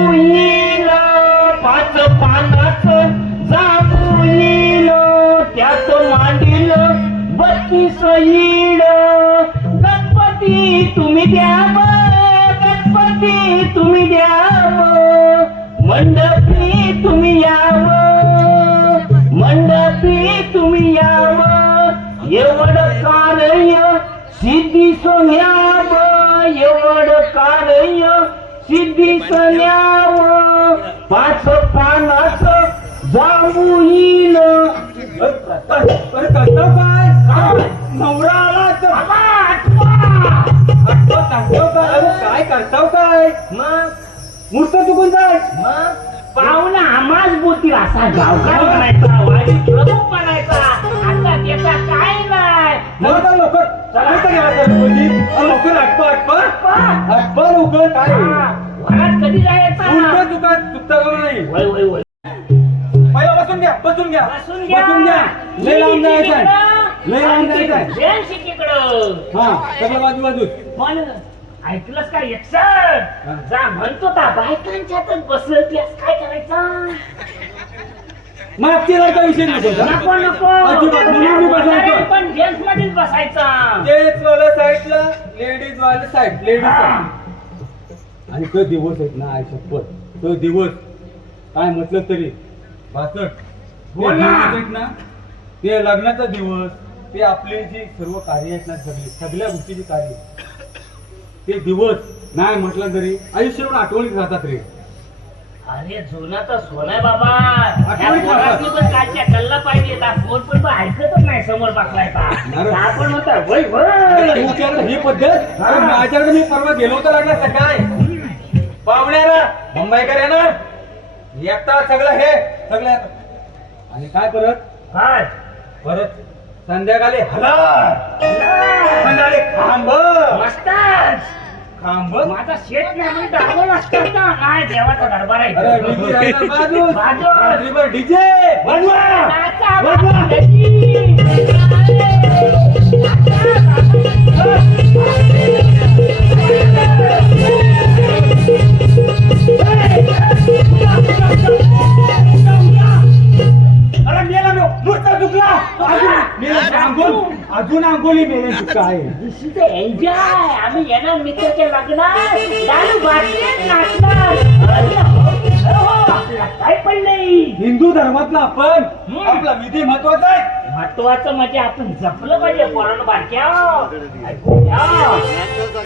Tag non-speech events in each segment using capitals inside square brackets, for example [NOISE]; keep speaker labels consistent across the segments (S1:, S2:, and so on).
S1: जामुईल पाच पानाचं जामुईल त्यात मांडील बत्तीस येईल. गणपती तुम्ही द्याव गणपती तुम्ही द्याव. मंडपी तुम्ही याव मंडपी तुम्ही याव. एवढ कार्य सिद्धी सोन्याव एवढ कार्य सिद्धी सोन्याव पाच पानाच जाऊ
S2: काय नवरा आला तर आठवत सांगतो काय अरे काय करताव काय
S1: मग
S2: मूर्त चुकून जाय
S1: मग पाहुणा आम्हाच बोलतील असा गावकार बनायचा वाडी प्रमुख बनायचा आता त्याचा काय नाही.
S2: मग आता लवकर चला. गेला लवकर आटपा आटपा आटपा लवकर काय
S1: हा, कधी जायचा
S2: का नाही.
S1: वय वय वय.
S2: पहिला बसून घ्या बसून घ्या.
S1: बसून घ्या
S2: बसून घ्या. लय
S1: शिकीकडं.
S2: हा सगळं बाजू बाजू.
S1: ऐकलंस का एकसर जा म्हणतो का बायकांच्यातच बसल त्यास काय करायचं?
S2: मग तिला विषय नको का?
S1: नको नको.
S2: अजिबात म्हणून मी.
S1: पण जेंट्स मध्येच बसायचा.
S2: जेंट्स वाला साईडला लेडीज वाला साईड लेडीज
S1: हा.
S2: आणि तो दिवस आहेत ना आय शपथ तो दिवस काय म्हटलं तरी. दिवस आहेत ना ते लग्नाचा दिवस ते आपले जे सर्व कार्य आहेत ना सगळे सगळ्या गोष्टीचे कार्य. ते दिवस नाही म्हटलं तरी आयुष्यभर आठवणीत राहतात रे.
S1: अरे जुना तर सोना आहे बाबा. पण कालच्या कल्ला पाहिजे फोन पण ऐकतच नाही समोर बसलायचा
S2: अरे.
S1: आपण म्हणता वय वय.
S2: ही पद्धत. अरे. माझ्याकडे मी परवा गेलो होतो लग्नात सकाळी पाहुण्याला मुंबईकर येणार एकटा सगळं हे सगळं. आणि काय परत?
S1: काय?
S2: परत संध्याकाळी हलार संध्याकाळी खांब. खांब.
S1: माझा शेत नाही ना. नाही देवाचा दरबार आहे.
S2: डीजे. आहे अजून अंगोल अजून अंगोली मेले चुका आहे
S1: This is the enjoy. आम्ही येणार मित्राच्या लग्नात. दारू बाटलीत नाचणार. अरे हो, हो, आपल्याला काय पडलंय
S2: हिंदू धर्मातला आपण.
S1: हम्म.
S2: आपला विधी महत्त्वाचा आहे.
S1: महत्वाचं म्हणजे आपण जपलं पाहिजे पोरांना बारक्या.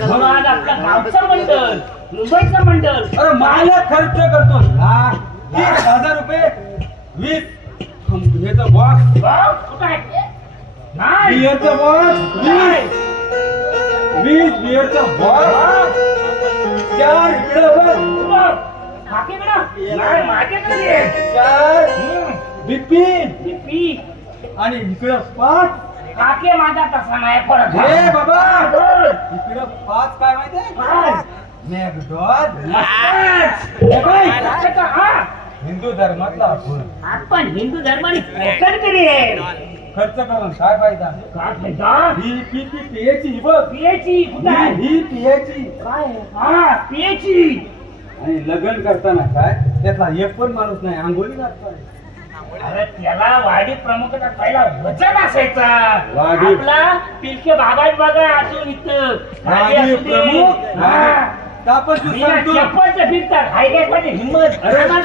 S1: म्हणून आज आपलं गावचं मंडळ मुंबईचं मंडळ.
S2: अरे मला खर्च करतो. लाख तीस हजार रुपये वीस ह्याचं बॉक्स
S1: कुठं आहे? नाही
S2: बिअरचं बॉक्स. वीस वीस बिअरचं बॉक्स चार
S1: बघ, काकीकडं? नाही, माझ्याकडे आहे.
S2: चार
S1: हम्म,
S2: बिपिन
S1: ती पी.
S2: आणि इकडं पाच
S1: काके माझा तसा नाही परत
S2: हे बाबा. इकडं पाच काय माहितीये
S1: काय?
S2: हे?
S1: हा.
S2: हिंदू धर्मातला आपण.
S1: आपण हिंदू धर्माने करेल
S2: खर्च करून काय फायदा?
S1: काय फायदा?
S2: ही पी ती पियाची ही बघ
S1: कुठं
S2: ही
S1: आहे?
S2: ही पियाची.
S1: काय हा. पियाची.
S2: आणि लग्न करताना काय? त्यातला एक पण माणूस नाही आंघोळी घालताय.
S1: अरे त्याला वाडी प्रमुखाचा पहिला वचन असायचा.
S2: वाडी-
S1: आपला पिलके बाबा बघा अजून इथं. खाली
S2: वाडी
S1: असू दे.
S2: प्रमुख?
S1: हा.
S2: तापस तू सांगतो.
S1: चप्पलचं फिरतात हिंमत.
S2: अरे.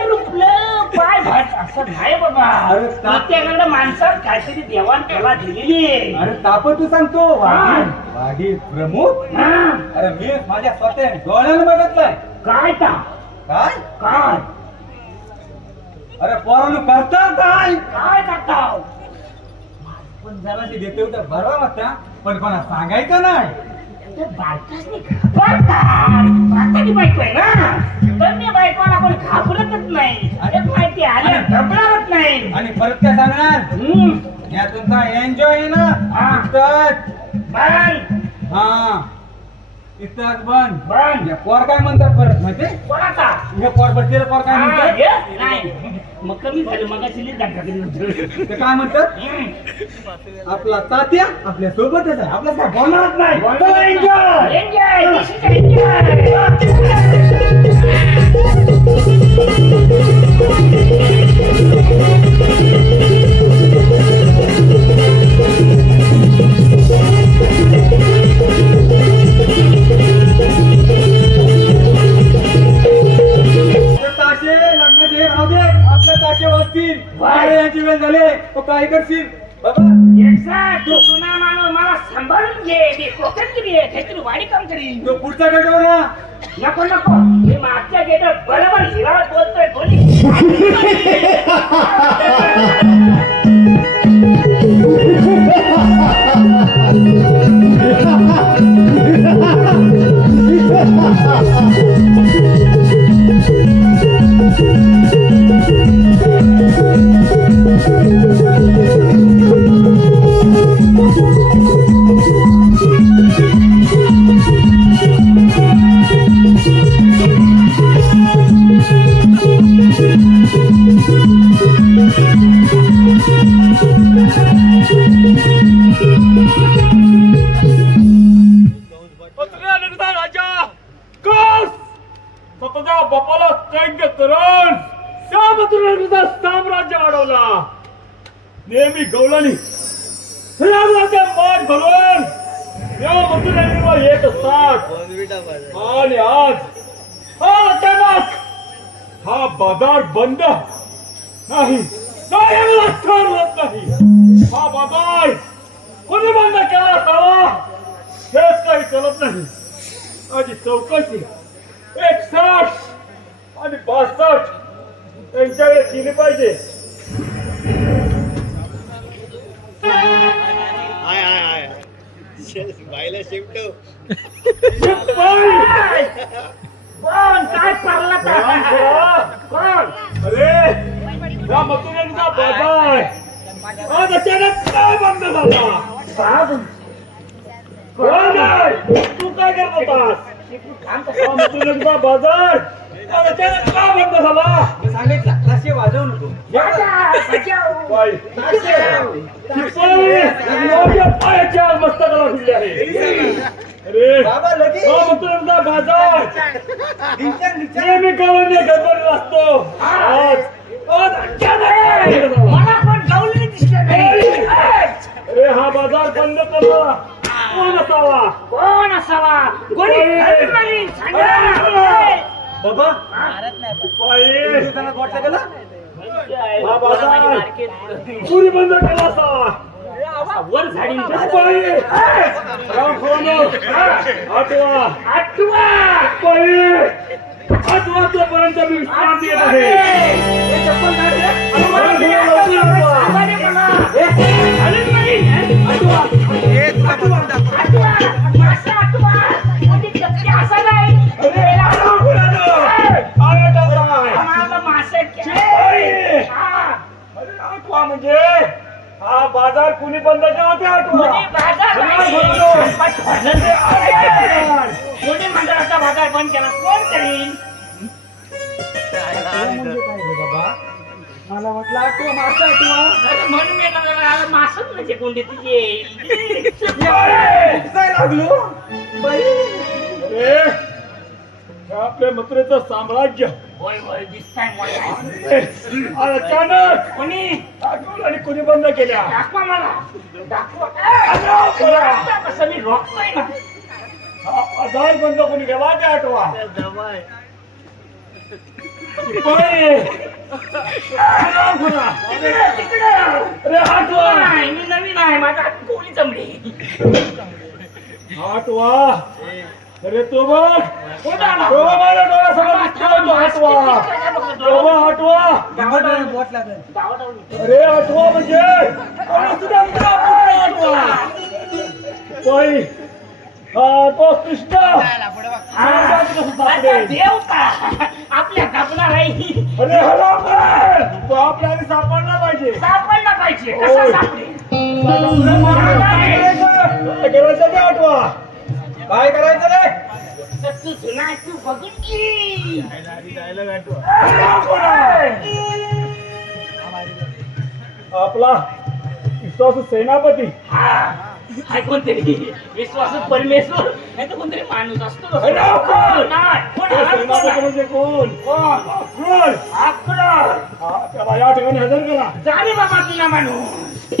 S1: दगड रुपलं पाय भाट असं नाही बाबा.
S2: अरे ता-
S1: प्रत्येकाकडे माणसात काहीतरी देवाण त्याला दिलेली आहे.
S2: अरे तापस तू सांगतो वाडी प्रमुख
S1: हा.
S2: अरे मी माझ्या स्वतः डोळ्यानं बघितलंय.
S1: काय
S2: काय?
S1: काय?
S2: अरे पोरानं करता काय?
S1: काय करता?
S2: पण जरा ते देते होतं बरं होता पण कोणा सांगायचं नाही.
S1: ते बायकासनी घाबरतात. भारताची बायको आहे ना. तर बायकोला कोण घाबरतच नाही. अरे माहिती आले घबरावत नाही.
S2: आणि परत काय सांगणार. या तुमचा एन्जॉय आहे ना.
S1: बंद.
S2: हा. इथंच बंद.
S1: बंद.
S2: या पोर काय म्हणतात परत माहिती?
S1: कोणाचा?
S2: हे पोर बसलेलं पोर काय म्हणतात?
S1: नाही. मग कमी झालं मग शिली.
S2: ते काय म्हणतात. आपला तात्या आपल्या सोबतच आहे. आपला काय बोलणारच नाही! Enjoy
S1: Enjoy! This is enjoy!
S2: आपले ताशे वाजतील. यांची वेळ झाले तो काय करशील बाबा
S1: एकसाथ तू जुना माणूस मला सांभाळून घे. मी कोकणगिरी आहे काहीतरी वाडी काम करीन.
S2: तो पुढचा गटावर ना
S1: नको नको. मी मागच्या गेटवर बरोबर बोलतोय बोली. [LAUGHS]
S3: स्वतःच्या बापाला सैन्य करून त्या साम्राज्य वाढवला. नेहमी गौलानी राजाच्या मान घालून या येत असतात. आणि आज हा अचानक हा बाजार बंद नाही नाही होत नाही. हा बाजार कोणी बंद केला असावा? हेच काही चलत नाही. माझी चौकशी एक एकसष्ट आणि बासष्ट यांच्याकडे केली पाहिजे.
S4: बायला शिफ्ट
S3: शिपाई!
S1: कोण? काय पारला
S3: कोण? अरे या मथुरेंचा बाजार आज अचानक का बंद झाला? कोण आहे? तू काय करत होतास? हा मथुरेंचा बाजार. पायाच्या मस्तकाला भिडले आहे अरे
S2: बाबा लगेच
S3: मथुरेंचा बाजार
S2: डिंचन डिंचन
S3: नेहमी कळून गडबड असतो आज आज अचानक
S1: मला पण गवली दिसलं नाही
S3: अरे हा बाजार बंद करला कोण असावा
S1: कोण असावा कोणी नाही.
S2: बाबा
S3: बाई,
S2: दिवसाला वाटलं गेला
S3: हा चोरी बंद केला असा
S1: वर झाडी
S3: बाई, राम खोनो, आठवा
S1: आठवा
S3: बाई, आठवा तोपर्यंत मी विश्रांती येत आहे
S1: चप्पल
S3: आठवा.
S1: आठवा आठवा.
S3: कुणी बंद केला ते
S1: कोणी बाजार नाही. पण ठरलं ते आहे. कोणी मंडळाचा बाजार बंद केला? कोण करीन
S2: बाबा? मला वाटलं मासा आठवा.
S1: अरे म्हणून मी मासच म्हणजे कोणती तुझी
S2: काय लागलो? बाई!
S3: हे आपल्या मथुरेचं साम्राज्य. अचानक
S1: कोणी?
S3: आणि कुणी बंद केल्या?
S1: दाखवा मला. दाखवा. कसं मी रोखतोय ना?
S3: हा बाजार बंद कोणी ते आठवा. आठवा.
S1: मी नवीन आहे. माझ्या हात गोळी जमली.
S3: आठवा. अरे तो बघ.
S1: आला?
S3: तो माझ्या डोळ्यासमोर दिसतोय तो
S2: बोट लागेल.
S1: दावडावली.
S3: अरे आठवा म्हणजे. कोणी सुद्धा आमचा पुत्र आठवा बाई हा तो कृष्ण.
S1: हा,
S3: कसं सापडेल
S1: आपल्या कापणार आहे
S3: अरे हरा तो आपल्याला सापडला पाहिजे.
S1: सापडला पाहिजे. कसा सापडेल?
S3: काय करायचं? ते आठवा
S2: काय करायचं रे?
S1: तू जुना तू बघून
S3: आपला विश्वास सेनापती.
S1: हा. हाय कोणतरी. विश्वास परमेश्वर. नाही तर कोणतरी माणूस असतो?
S3: म्हणजे कोण. हा, त्याला या ठिकाणी हजर करा.
S1: जा रे बाबा तुला माणूस.